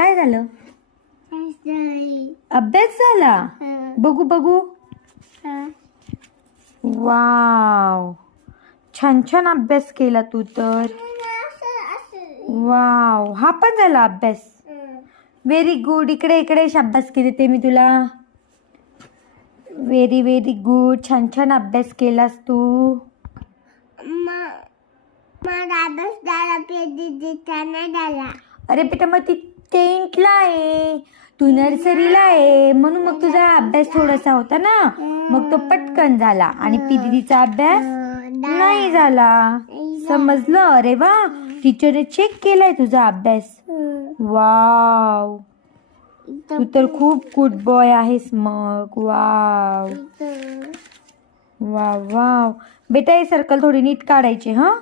काय झालं? अभ्यास झाला. बघू बघू. वाव, छान छान अभ्यास केला तू तर. वाव, हा पण झाला अभ्यास. Very good. इकडे इकडे शाबास केले ते मी तुला. Very very good. छान छान अभ्यास केलास तू. अरे बेटा, मग ती 10th ला आहे, तू नर्सरीला आहे, म्हणून मग तुझा अभ्यास थोडासा होता ना, मग तो पटकन झाला. आणि दीदीचा अभ्यास नाही झाला. समजलं? अरे वा, टीचरने चेक केलाय तुझा अभ्यास. वाव, तू तर खूप गुड बॉय आहेस मग. Wow wow wow. बेटा, हे सर्कल थोडी नीट काढायची. हा.